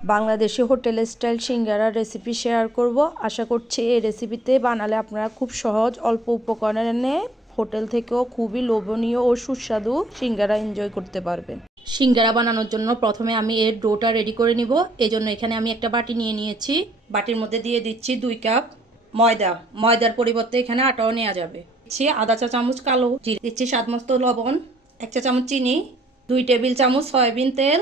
Bangladeshi hotel style সিঙ্গারার recipe share করব। আশা করছি এই রেসিপিতে বানালে আপনারা খুব সহজ অল্প উপকরণে হোটেল থেকেও খুবই লোভনীয় ও সুস্বাদু সিঙ্গারা এনজয় করতে পারবেন। সিঙ্গারা বানানোর জন্য প্রথমে আমি এর ডোটা রেডি করে নিব। এই জন্য এখানে আমি একটা বাটি নিয়ে নিয়েছি। বাটির মধ্যে দিয়ে দিচ্ছি 2 কাপ ময়দা। ময়দার পরিবর্তে এখানে আটাও নেওয়া যাবে। দিচ্ছি আধা চা চামচ কালো জিরে, দিচ্ছি স্বাদ মতো লবণ, 1 চা চামচ চিনি, 2 টেবিল চামচ সয়াবিন তেল।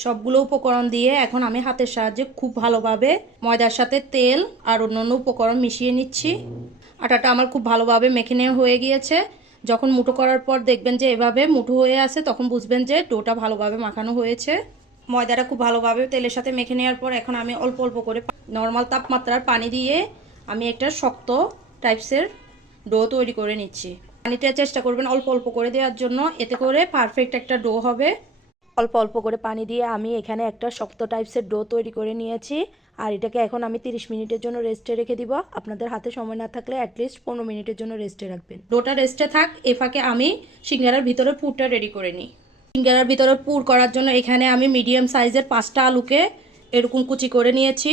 সবগুলো উপকরণ দিয়ে এখন আমি হাতের সাহায্যে খুব ভালোভাবে ময়দার সাথে তেল আর অন্যান্য উপকরণ মিশিয়ে নিচ্ছি। আটাটা আমার খুব ভালোভাবে মেখে নেওয়া হয়ে গিয়েছে। যখন মুঠো করার পর দেখবেন যে এভাবে মুঠো হয়ে আছে, তখন বুঝবেন যে ডোটা ভালোভাবে মাখানো হয়েছে। ময়দাটা খুব ভালোভাবে তেলের সাথে মেখে নেওয়ার পর এখন আমি অল্প অল্প করে নর্মাল তাপমাত্রার পানি দিয়ে আমি একটা শক্ত টাইপসের ডো তৈরি করে নিচ্ছি। পানিটা চেষ্টা করবেন অল্প অল্প করে দেওয়ার জন্য, এতে করে পারফেক্ট একটা ডো হবে। অল্প অল্প করে পানি দিয়ে আমি এখানে একটা শক্ত টাইপসের ডো তৈরি করে নিয়েছি। আর এটাকে এখন আমি 30 মিনিটের জন্য রেস্টে রেখে দিব। আপনাদের হাতে সময় না থাকলে অ্যাটলিস্ট 15 মিনিটের জন্য রেস্টে রাখবেন। ডোটা রেস্টে থাক, এ ফাঁকে আমি সিঙ্গারার ভিতরে পুরটা রেডি করে নিই। সিঙ্গারার ভিতরে পুর করার জন্য এখানে আমি মিডিয়াম সাইজের 5টা আলুকে এরকম কুচি করে নিয়েছি।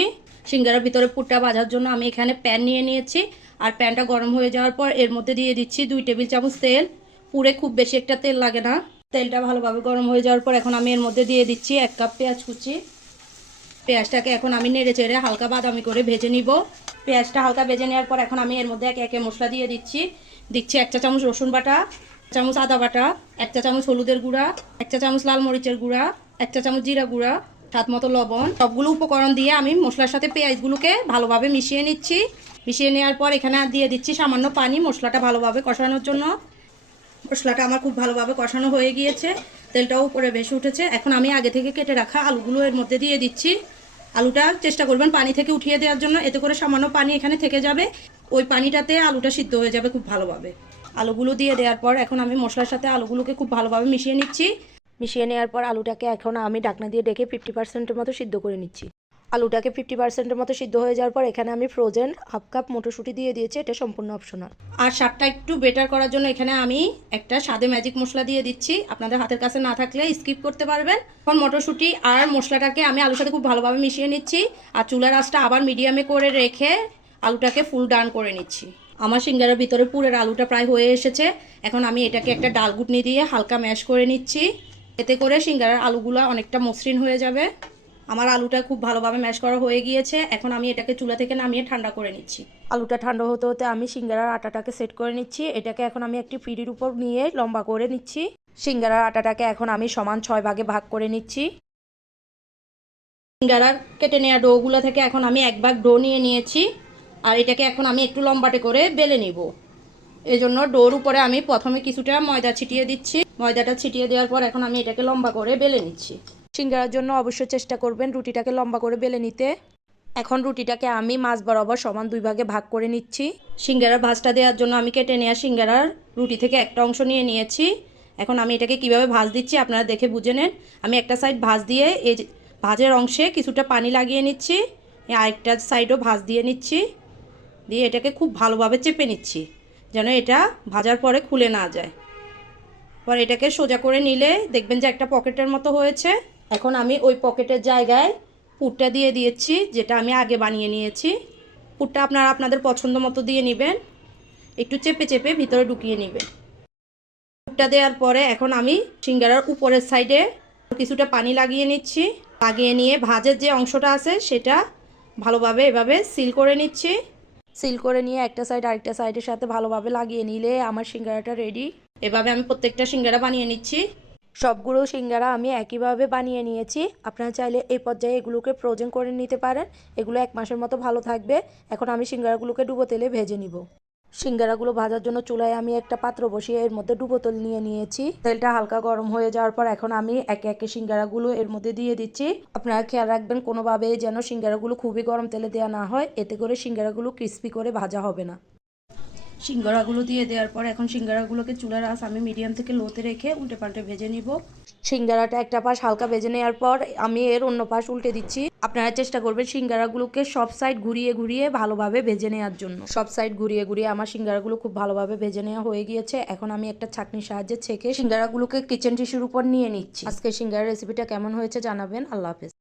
সিঙ্গারার ভিতরে পুরটা ভাজার জন্য আমি এখানে প্যান নিয়ে নিয়েছি। আর প্যানটা গরম হয়ে যাওয়ার পর এর মধ্যে দিয়ে দিচ্ছি 2 টেবিল চামচ তেল। পুরে খুব বেশি একটা তেল লাগে না। তেলটা ভালোভাবে গরম হয়ে যাওয়ার পর এখন আমি এর মধ্যে দিয়ে দিচ্ছি 1 কাপ পেঁয়াজ কুচি। পেঁয়াজটাকে এখন আমি নেড়ে চেড়ে হালকা বাদামি করে ভেজে নিব। পেঁয়াজটা হালকা ভেজে নেওয়ার পর এখন আমি এর মধ্যে একে একে মশলা দিয়ে দিচ্ছি। 1 চা চামচ রসুন বাটা, 1 চামচ আদা বাটা, 1 চা চামচ হলুদের গুঁড়া, 1 চা চামচ লাল মরিচের গুঁড়া, 1 চা চামচ জিরা গুঁড়া, স্বাদ মতো লবণ। সবগুলো উপকরণ দিয়ে আমি মশলার সাথে পেঁয়াজগুলোকে ভালোভাবে মিশিয়ে নিচ্ছি। মিশিয়ে নেওয়ার পর এখানে দিয়ে দিচ্ছি সামান্য পানি মশলাটা ভালোভাবে কষানোর জন্য। মশলাটা আমার খুব ভালোভাবে কষানো হয়ে গিয়েছে, তেলটাও উপরে ভেসে উঠেছে। এখন আমি আগে থেকে কেটে রাখা আলুগুলো এর মধ্যে দিয়ে দিচ্ছি। আলুটা চেষ্টা করবেন পানি থেকে উঠিয়ে দেওয়ার জন্য, এতে করে সামান্য পানি এখানে থেকে যাবে। ওই পানিটাতে আলুটা সিদ্ধ হয়ে যাবে খুব ভালোভাবে। আলুগুলো দিয়ে দেওয়ার পর এখন আমি মশলার সাথে আলুগুলোকে খুব ভালোভাবে মিশিয়ে নিচ্ছি। মিশিয়ে নেওয়ার পর আলুটাকে এখন আমি ঢাকনা দিয়ে ঢেকে 50%-এর মতো সিদ্ধ করে নিচ্ছি। আলুটাকে 50%-এর মতো সিদ্ধ হয়ে যাওয়ার পর এখানে আমি ফ্রোজেন 1/2 কাপ মটরশুঁটি দিয়ে দিয়েছি। এটা সম্পূর্ণ অপশনাল। আর স্বাদটা একটু বেটার করার জন্য এখানে আমি একটা স্বাদে ম্যাজিক মশলা দিয়ে দিচ্ছি। আপনাদের হাতের কাছে না থাকলে স্কিপ করতে পারবেন। এখন মটরশুঁটি আর মশলাটাকে আমি আলুর সাথে খুব ভালোভাবে মিশিয়ে নিচ্ছি। আর চুলার আঁচটা আবার মিডিয়ামে করে রেখে আলুটাকে ফুল ডান করে নিচ্ছি। আমার সিঙ্গারার ভিতরে পুরের আলুটা প্রায় হয়ে এসেছে। এখন আমি এটাকে একটা ডাল ঘুটনি দিয়ে হালকা ম্যাশ করে নিচ্ছি। এতে করে সিঙ্গারার আলুগুলো অনেকটা মসৃণ হয়ে যাবে। আমার আলুটা খুব ভালোভাবে ম্যাশ করা হয়ে গিয়েছে। এখন আমি এটাকে চুলা থেকে নামিয়ে ঠান্ডা করে নিচ্ছি। আলুটা ঠান্ডা হতে হতে আমি সিঙ্গারার আটাটাকে সেট করে নিচ্ছি। এটাকে এখন আমি একটি পিঁড়ির উপর নিয়ে লম্বা করে নিচ্ছি। সিঙ্গারার আটাটাকে এখন আমি সমান 6 ভাগে ভাগ করে নিচ্ছি। সিঙ্গারার কেটে নেওয়া ডোগুলো থেকে এখন আমি 1 ভাগ ডো নিয়ে নিয়েছি। আর এটাকে এখন আমি একটু লম্বাটে করে বেলে নিব। এই জন্য ডোর উপরে আমি প্রথমে কিছুটা ময়দা ছিটিয়ে দিচ্ছি। ময়দাটা ছিটিয়ে দেওয়ার পর এখন আমি এটাকে লম্বা করে বেলে নিচ্ছি। সিঙ্গারার জন্য অবশ্যই চেষ্টা করবেন রুটিটাকে লম্বা করে বেলে নিতে। এখন রুটিটাকে আমি মাঝ বরাবর সমান 2 ভাগে ভাগ করে নিচ্ছি। সিঙ্গারার ভাঁজটা দেওয়ার জন্য আমি কেটে নেওয়া সিঙ্গারার রুটি থেকে একটা অংশ নিয়ে নিয়েছি। এখন আমি এটাকে কিভাবে ভাঁজ দিচ্ছি আপনারা দেখে বুঝে নেন। আমি একটা সাইড ভাঁজ দিয়ে এই ভাঁজের অংশে কিছুটা পানি লাগিয়ে নিচ্ছি। আরেকটা সাইডও ভাঁজ দিয়ে নিচ্ছি। দিয়ে এটাকে খুব ভালোভাবে চেপে নিচ্ছি যেন এটা ভাজার পরে খুলে না যায়। পর এটাকে সোজা করে নিলে দেখবেন যে একটা পকেটের মতো হয়েছে। এখন আমি ওই পকেটের জায়গায় পুরটা দিয়ে দিয়েছি, যেটা আমি আগে বানিয়ে নিয়েছি। পুরটা আপনারা আপনাদের পছন্দ মতো দিয়ে নেবেন, একটু চেপে চেপে ভিতরে ঢুকিয়ে নেবেন। পুরটা দেওয়ার পরে এখন আমি সিঙ্গারার উপরের সাইডে কিছুটা পানি লাগিয়ে নিচ্ছি। লাগিয়ে নিয়ে ভাজের যে অংশটা আছে সেটা ভালোভাবে এভাবে সিল করে নিচ্ছি। সিল করে নিয়ে একটা সাইড আরেকটা সাইডের সাথে ভালোভাবে লাগিয়ে নিলে আমার সিঙ্গারাটা রেডি। এভাবে আমি প্রত্যেকটা সিঙ্গারা বানিয়ে নিচ্ছি। সবগুলো সিঙ্গারা আমি একইভাবে বানিয়ে নিয়েছি। আপনারা চাইলে এই পর্যায়ে এগুলোকে ফ্রোজেন করে নিতে পারেন। এগুলো 1 মাসের মতো ভালো থাকবে। এখন আমি সিঙ্গারাগুলোকে ডুবো তেলে ভেজে নিব। সিঙ্গারাগুলো ভাজার জন্য চুলায় আমি একটা পাত্র বসিয়ে এর মধ্যে ডুবো তেল নিয়ে নিয়েছি। তেলটা হালকা গরম হয়ে যাওয়ার পর এখন আমি একে একে সিঙ্গারাগুলো এর মধ্যে দিয়ে দিচ্ছি। আপনারা খেয়াল রাখবেন কোনোভাবে যেন সিঙ্গারাগুলো খুবই গরম তেলে দেওয়া না হয়, এতে করে সিঙ্গারাগুলো ক্রিস্পি করে ভাজা হবে না। সিঙ্গারাগুলো দিয়ে দেওয়ার পর এখন সিঙ্গারাগুলোকে চুলার আঁচ আমি মিডিয়াম থেকে লোতে রেখে উল্টে পাল্টে ভেজে নিব। সিঙ্গারাটা একটা পাশ হালকা ভেজে নেওয়ার পর আমি এর অন্য পাশ উল্টে দিচ্ছি। আপনারা চেষ্টা করবেন সিঙ্গারাগুলোকে সব সাইড ঘুরিয়ে ঘুরিয়ে ভালোভাবে ভেজে নেওয়ার জন্য। সব সাইড ঘুরিয়ে ঘুরিয়ে আমার সিঙ্গারাগুলো খুব ভালোভাবে ভেজে নেওয়া হয়ে গিয়েছে। এখন আমি একটা ছাঁকনির সাহায্যে ছেঁকে সিঙ্গারাগুলোকে কিচেন টিস্যুর উপর নিয়ে নিচ্ছি। আজকে সিঙ্গারার রেসিপিটা কেমন হয়েছে জানাবেন। আল্লাহ হাফেজ।